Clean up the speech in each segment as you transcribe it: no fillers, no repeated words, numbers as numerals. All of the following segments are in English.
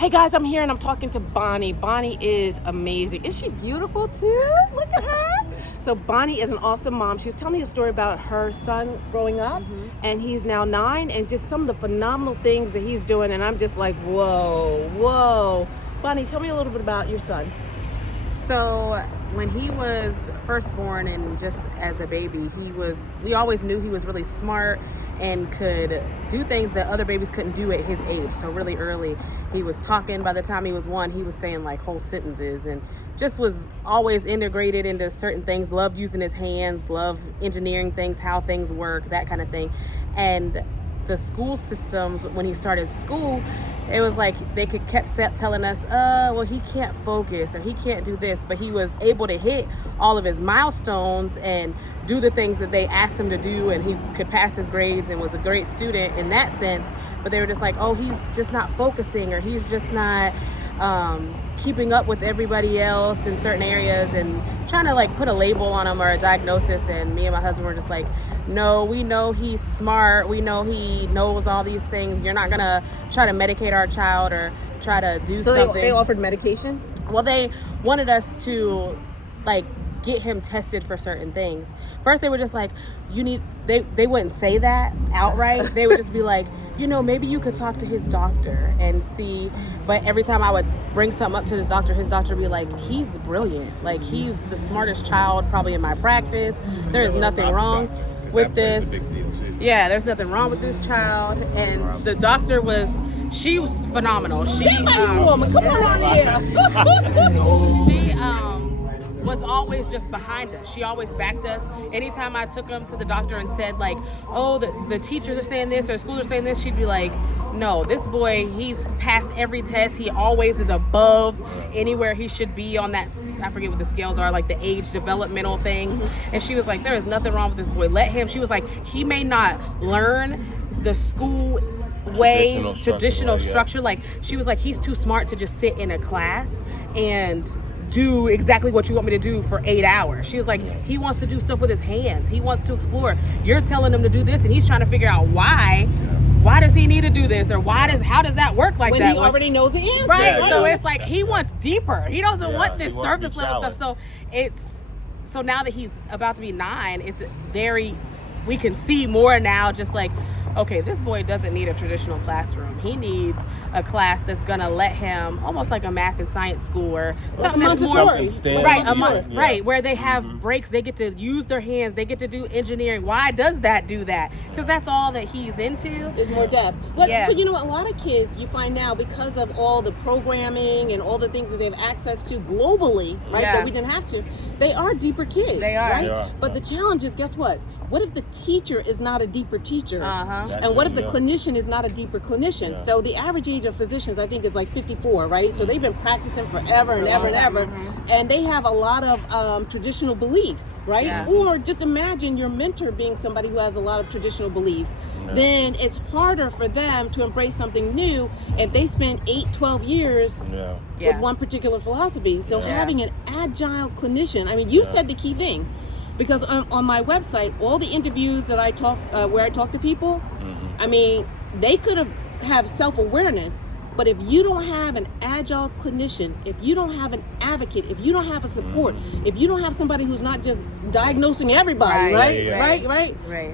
Hey guys, I'm here and I'm talking to Bonnie. Bonnie is amazing. Is she beautiful too? Look at her. So Bonnie is an awesome mom. She was telling me a story about her son growing up, and he's now 9, and just some of the phenomenal things that he's doing. And I'm just like, whoa. Bonnie, tell me a little bit about your son. So when he was first born and just as a baby, we always knew he was really smart and could do things that other babies couldn't do at his age. So really early, he was talking. By the time he was 1, he was saying like whole sentences and just was always integrated into certain things, loved using his hands, loved engineering things, how things work, that kind of thing. And the school systems, when he started school, it was like they kept telling us, well, he can't focus or he can't do this, but he was able to hit all of his milestones and do the things that they asked him to do, and he could pass his grades and was a great student in that sense. But they were just like, oh, he's just not focusing, or he's just not keeping up with everybody else in certain areas, and trying to like put a label on him or a diagnosis. And me and my husband were just like, no, we know he's smart, we know he knows all these things. You're not gonna try to medicate our child or try to do something. They offered medication? Well, they wanted us to like get him tested for certain things. First, they were just like, they wouldn't say that outright. They would just be like, maybe you could talk to his doctor and see. But every time I would bring something up to his doctor would be like, he's brilliant. Like, he's the smartest child probably in my practice. There is nothing wrong with this. Yeah, there's nothing wrong with this child. And the doctor she was phenomenal. Woman, come on here. She was always just behind us. She always backed us. Anytime I took him to the doctor and said like, oh, the teachers are saying this or schools are saying this, she'd be like, no, this boy, he's passed every test. He always is above anywhere he should be on that, I forget what the scales are, like the age developmental things. And she was like, there is nothing wrong with this boy. Let him. She was like, he may not learn the school way, traditional structure. Like, she was like, he's too smart to just sit in a class and do exactly what you want me to do for 8 hours. She was like, he wants to do stuff with his hands. He wants to explore. You're telling him to do this, and he's trying to figure out why. Why does he need to do this, or how does that work like when that? He already knows the answer. Right. So it's like he wants deeper. He doesn't want this surface level stuff. So now that he's about to be 9, we can see more now. Just like, okay, this boy doesn't need a traditional classroom. He needs a class that's gonna let him, almost like a math and science school or something that's more right, where they have breaks, they get to use their hands, they get to do engineering. Why does that do that? Because that's all that he's into. Is more depth. But you know what? A lot of kids, you find now, because of all the programming and all the things that they have access to globally, right? That we didn't have to. They are deeper kids. They are. Right? But the challenge is, guess what? What if the teacher is not a deeper teacher? And what if the clinician is not a deeper clinician? So the average age of physicians, I think, is like 54, right? So they've been practicing forever and ever and ever. And they have a lot of traditional beliefs, right? Yeah. Or just imagine your mentor being somebody who has a lot of traditional beliefs. Then it's harder for them to embrace something new if they spend 8-12 years with one particular philosophy. So having an agile clinician, I mean, you said the key thing. Because on my website, all the interviews that I talk, where I talk to people, I mean, they could have self-awareness, but if you don't have an agile clinician, if you don't have an advocate, if you don't have a support, if you don't have somebody who's not just diagnosing everybody, right?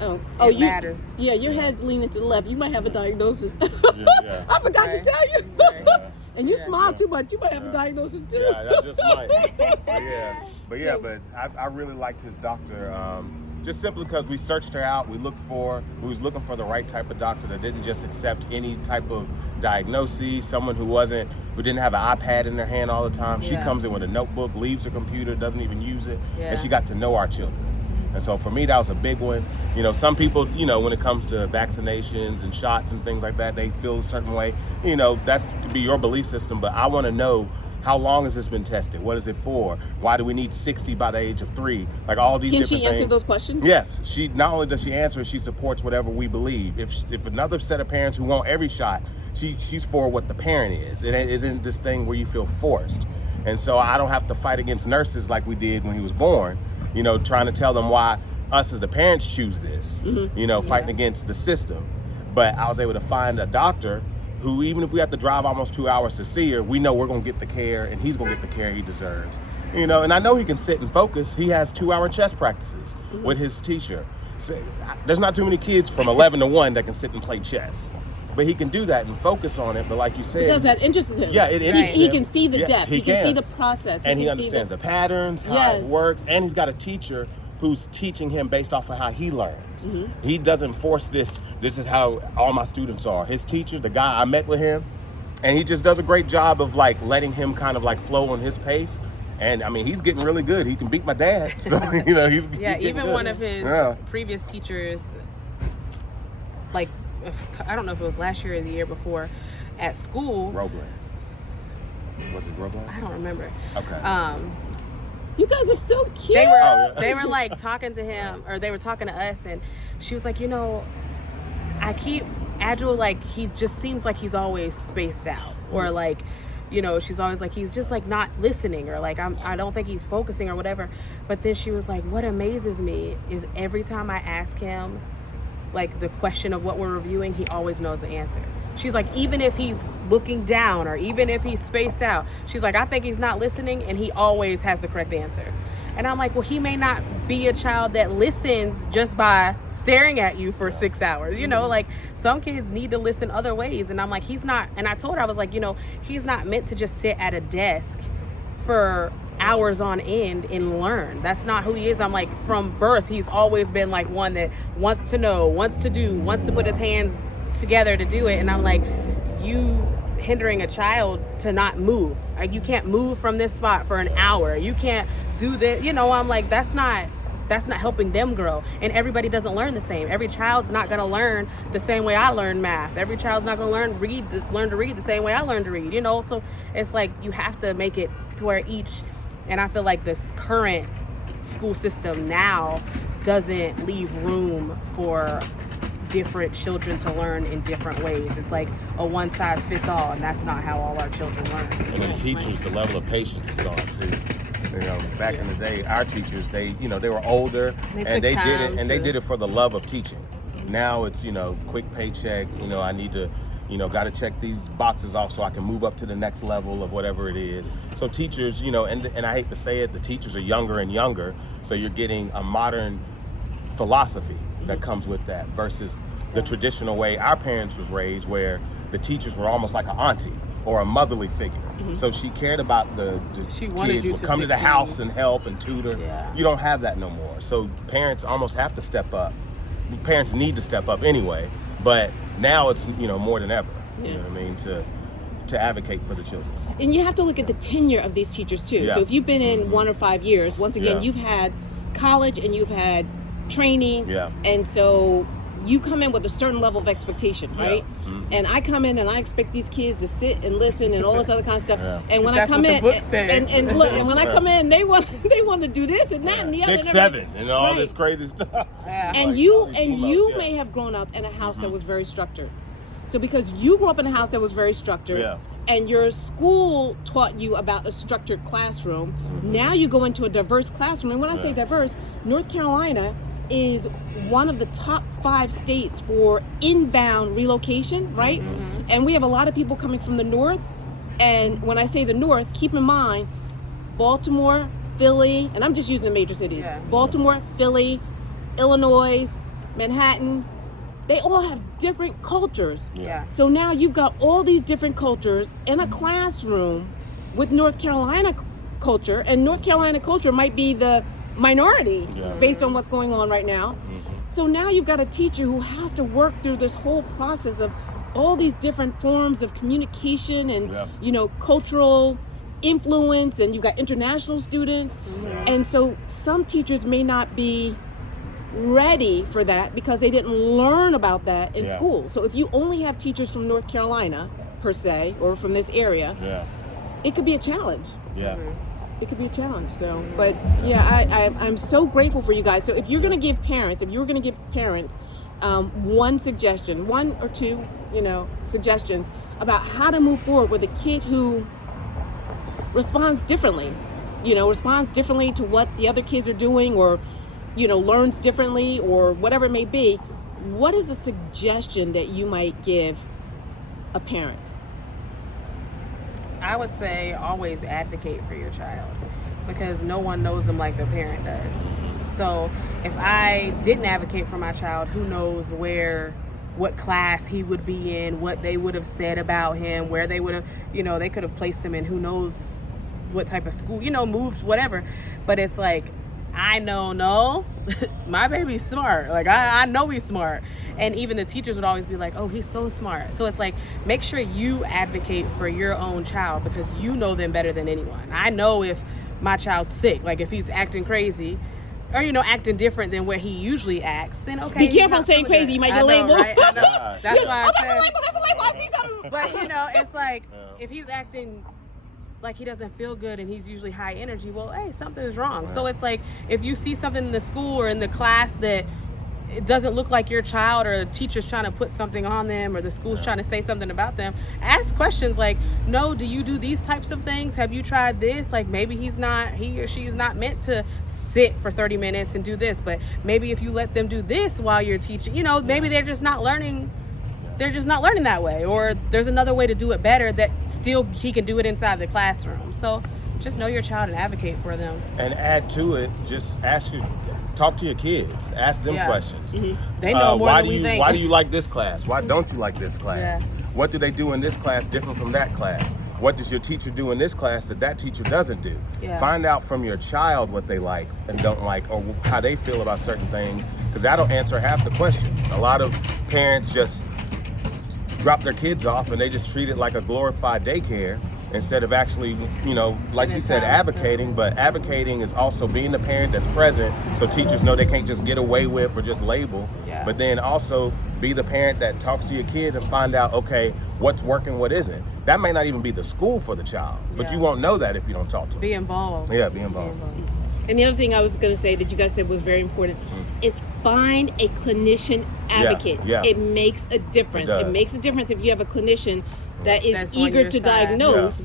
Oh, it matters. Yeah, your head's leaning to the left. You might have a diagnosis. I forgot to tell you. And you smile too much. You might have a diagnosis too. Yeah, that just might. But I really liked his doctor. Just simply because we searched her out, we was looking for the right type of doctor that didn't just accept any type of diagnosis. Someone who didn't have an iPad in their hand all the time. She comes in with a notebook, leaves her computer, doesn't even use it, and she got to know our children. And so for me, that was a big one. Some people, when it comes to vaccinations and shots and things like that, they feel a certain way. That could be your belief system, but I want to know, how long has this been tested? What is it for? Why do we need 60 by the age of 3? Like all these different things. Can she answer those questions? Yes. She not only does she answer, she supports whatever we believe. If another set of parents who want every shot, she's for what the parent is. It isn't this thing where you feel forced. And so I don't have to fight against nurses like we did when he was born. Trying to tell them why us as the parents choose this, fighting against the system. But I was able to find a doctor who, even if we have to drive almost 2 hours to see her, we know we're going to get the care, and he's going to get the care he deserves. You know, and I know he can sit and focus. He has 2-hour chess practices with his teacher. So, there's not too many kids from 11 to 1 that can sit and play chess. But he can do that and focus on it. But like you said, because that interests him. Yeah, it interests him. He can see the depth. He can see the process. And he understands the patterns, how it works. And he's got a teacher who's teaching him based off of how he learns. He doesn't force this is how all my students are. His teacher, the guy, I met with him, and he just does a great job of like letting him kind of like flow on his pace. And I mean, he's getting really good. He can beat my dad. So, you know, he's even good. One of his previous teachers, like, I don't know if it was last year or the year before, at school. Robles. Was it Robles? I don't remember. Okay. You guys are so cute. They were like talking to him, or they were talking to us, and she was like, you know, I keep Agile, like, he just seems like he's always spaced out, or like, you know, she's always like, he's just like not listening, or like I don't think he's focusing or whatever. But then she was like, what amazes me is every time I ask him like the question of what we're reviewing, he always knows the answer. She's like, even if he's looking down or even if he's spaced out, she's like, I think he's not listening, and he always has the correct answer. And I'm like, well, he may not be a child that listens just by staring at you for 6 hours. You know, like some kids need to listen other ways. And I'm like, he's not. And I told her, I was like, you know, he's not meant to just sit at a desk for hours on end and learn. That's not who he is. I'm like, from birth, he's always been like one that wants to know, wants to do, wants to put his hands together to do it. And I'm like, you hindering a child to not move. Like, you can't move from this spot for an hour. You can't do this. You know, I'm like, that's not helping them grow. And everybody doesn't learn the same. Every child's not going to learn the same way I learned math. Every child's not going to learn to read the same way I learned to read, you know? So it's like, you have to make it to where and I feel like this current school system now doesn't leave room for different children to learn in different ways. It's like a one size fits all, and that's not how all our children learn. And then teachers, the level of patience is gone too. You know, back in the day, our teachers, they were older, and they did it for the love of teaching. Now it's, you know, quick paycheck. You know, I need to, you know, got to check these boxes off so I can move up to the next level of whatever it is. So teachers, you know, and I hate to say it, the teachers are younger and younger. So you're getting a modern philosophy that comes with that versus the traditional way our parents was raised, where the teachers were almost like an auntie or a motherly figure. So she cared about the kids, would come to the house and help and tutor. You don't have that no more. So parents almost have to step up. Parents need to step up anyway, but now it's, you know, more than ever. You know what I mean, to advocate for the children. And you have to look at the tenure of these teachers too. So if you've been in 1 or 5 years, once again, you've had college and you've had training, and so you come in with a certain level of expectation, right? And I come in and I expect these kids to sit and listen and all this other kind of stuff. And when I come in, and look, and when I come in, they want to do this and that and the other. 6, 7, and all this crazy stuff. And like, you may have grown up in a house that was very structured. So because you grew up in a house that was very structured, and your school taught you about a structured classroom, now you go into a diverse classroom. And when I say diverse, North Carolina is one of the top 5 states for inbound relocation, right? And we have a lot of people coming from the north. And when I say the north, keep in mind Baltimore, Philly, and I'm just using the major cities. Baltimore, Philly, Illinois, Manhattan, they all have different cultures. So now you've got all these different cultures in a classroom with North Carolina culture, and North Carolina culture might be the minority based on what's going on right now. So now you've got a teacher who has to work through this whole process of all these different forms of communication and you know, cultural influence, and you've got international students. And so some teachers may not be ready for that because they didn't learn about that in school. So if you only have teachers from North Carolina per se, or from this area, it could be a challenge. It could be a challenge. So, but I'm so grateful for you guys. So if you're going to give parents, one suggestion, 1 or 2, you know, suggestions about how to move forward with a kid who responds differently to what the other kids are doing, or, you know, learns differently, or whatever it may be, what is a suggestion that you might give a parent? I would say always advocate for your child, because no one knows them like their parent does. So if I didn't advocate for my child, who knows what class he would be in, what they would have said about him, where they would have, they could have placed him in, who knows what type of school, moves, whatever. But it's like, I know, my baby's smart. Like, I know he's smart. And even the teachers would always be like, oh, he's so smart. So it's like, make sure you advocate for your own child, because you know them better than anyone. I know if my child's sick, like if he's acting crazy, or, acting different than what he usually acts, then okay. Be careful saying crazy, you might get labeled. Right? I know. That's why I said. That's a label, I see something. But, it's like, if he's acting like he doesn't feel good and he's usually high energy, well, hey, something's wrong. Right. So it's like, if you see something in the school or in the class that it doesn't look like your child, or a teacher's trying to put something on them, or the school's trying to say something about them, ask questions like, no, do you do these types of things? Have you tried this? Like, maybe he or she is not meant to sit for 30 minutes and do this, but maybe if you let them do this while you're teaching, maybe they're just not learning. They're just not learning that way, or there's another way to do it better that still he can do it inside the classroom. So just know your child and advocate for them. And add to it, just talk to your kids, ask them questions. Mm-hmm. They know more than we think. Why do you like this class? Why don't you like this class? Yeah. What do they do in this class different from that class? What does your teacher do in this class that teacher doesn't do? Yeah. Find out from your child what they like and don't like, or how they feel about certain things, because that'll answer half the questions. A lot of parents just drop their kids off and they just treat it like a glorified daycare, instead of actually, like she said, advocating. But advocating is also being the parent that's present, so teachers know they can't just get away with or just label. Yeah. But then also be the parent that talks to your kid and find out, okay, what's working, what isn't. That may not even be the school for the child, but you won't know that if you don't talk to them. Be involved. Yeah, be involved. And the other thing I was going to say that you guys said was very important is find a clinician advocate. Yeah. It makes a difference. It makes a difference if you have a clinician that is that's eager to diagnose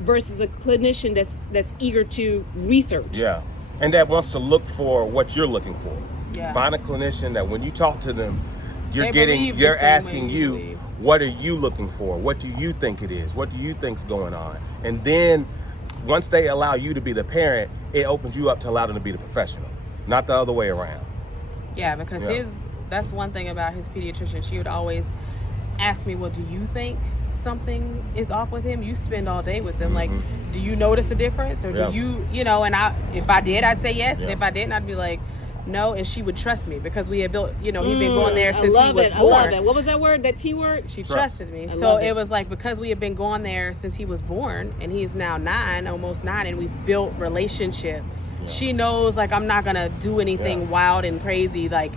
versus a clinician that's eager to research. Yeah. And that wants to look for what you're looking for. Yeah. Find a clinician that when you talk to them, you're They're asking you, what are you looking for? What do you think it is? What do you think's going on? And then once they allow you to be the parent, it opens you up to allow them to be the professional, not the other way around. Yeah, because that's one thing about his pediatrician. She would always ask me, well, do you think something is off with him? You spend all day with him. Like, do you notice a difference? Or do you, and if I did, I'd say yes. And if I didn't, I'd be like, no. And she would trust me because we had built, he'd been going there since he was born. I love it. What was that word, that T word? She trusted me. So it was like, because we had been going there since he was born, and he's now almost 9, and we've built relationship. Yeah. She knows, like, I'm not going to do anything wild and crazy, like,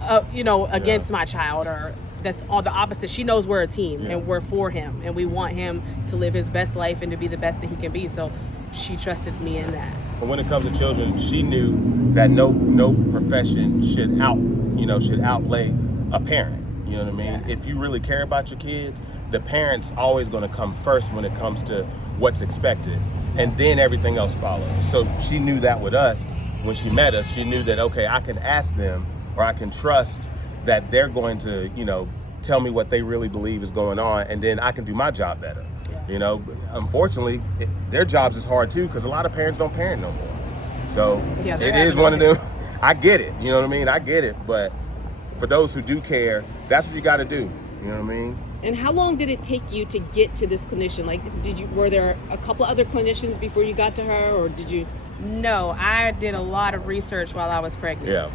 against my child, or that's all the opposite. She knows we're a team and we're for him, and we want him to live his best life and to be the best that he can be. So she trusted me in that. But when it comes to children, she knew that no profession should outlay a parent. You know what I mean? Yeah. If you really care about your kids, the parent's always going to come first when it comes to what's expected, and then everything else follows. So she knew that with us. When she met us, she knew that, okay, I can ask them, or I can trust that they're going to, tell me what they really believe is going on, and then I can do my job better. Yeah. Unfortunately, their jobs is hard too, because a lot of parents don't parent no more. So it is one of them. I get it, you know what I mean? I get it, but for those who do care, that's what you got to do. You know what I mean? And how long did it take you to get to this clinician? Like, were there a couple other clinicians before you got to her, or did you? No, I did a lot of research while I was pregnant. Yeah.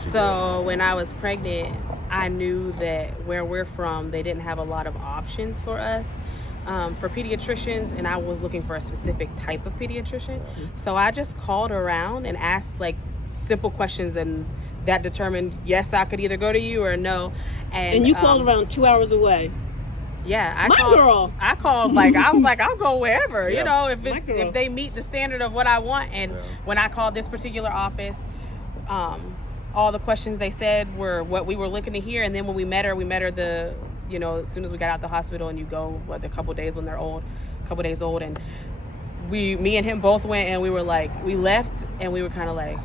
So when I was pregnant, I knew that where we're from, they didn't have a lot of options for us for pediatricians, and I was looking for a specific type of pediatrician. So I just called around and asked like simple questions, and that determined yes, I could either go to you or no. And you called around 2 hours away. Yeah, I called like, I was like, I'll go wherever, if they meet the standard of what I want. And when I called this particular office, all the questions they said were what we were looking to hear. And then when we met her as soon as we got out the hospital, and you go a couple days when they're old, and me and him both went, and we were like, we left, and we were kind of like,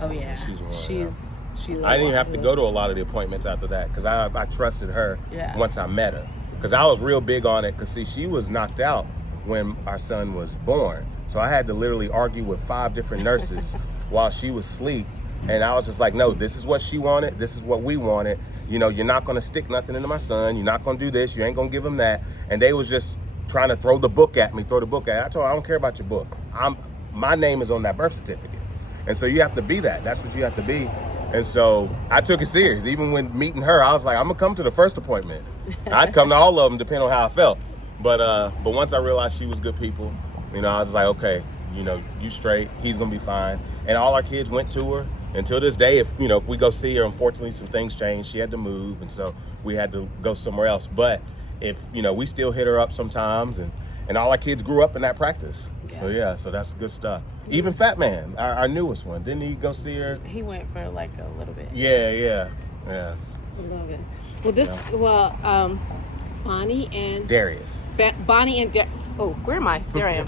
oh yeah, she's I didn't even have to go to a lot of the appointments after that, because I trusted her once I met her. because I was real big on it. Because see, she was knocked out when our son was born, so I had to literally argue with 5 different nurses while she was asleep. And I was just like, no, this is what she wanted. This is what we wanted. You know, you're not going to stick nothing into my son. You're not going to do this. You ain't going to give him that. And they was just trying to throw the book at me. I told her, I don't care about your book. My name is on that birth certificate. And so you have to be that. That's what you have to be. And so I took it serious. Even when meeting her, I was like, I'm going to come to the first appointment. I'd come to all of them depending on how I felt. But once I realized she was good people, you know, I was like, okay, you know, you straight. He's going to be fine. And all our kids went to her. Until this day, if we go see her, unfortunately some things changed. She had to move, and so we had to go somewhere else. But if we still hit her up sometimes, and all our kids grew up in that practice. Yeah. So that's good stuff. Even Fat Man, our newest one, didn't he go see her? He went for like a little bit. Yeah. I love it. Well, Bonnie and Darius. Bonnie and where am I? There I am.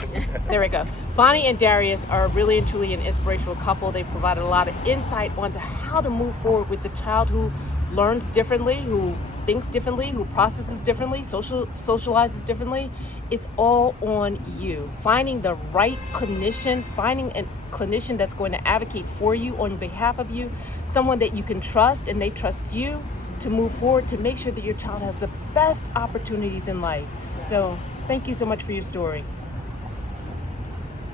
There we go. Bonnie and Darius are really and truly an inspirational couple. They provided a lot of insight onto how to move forward with the child who learns differently, who thinks differently, who processes differently, socializes differently. It's all on you. Finding the right clinician, finding a clinician that's going to advocate for you on behalf of you, someone that you can trust and they trust you to move forward to make sure that your child has the best opportunities in life. So thank you so much for your story.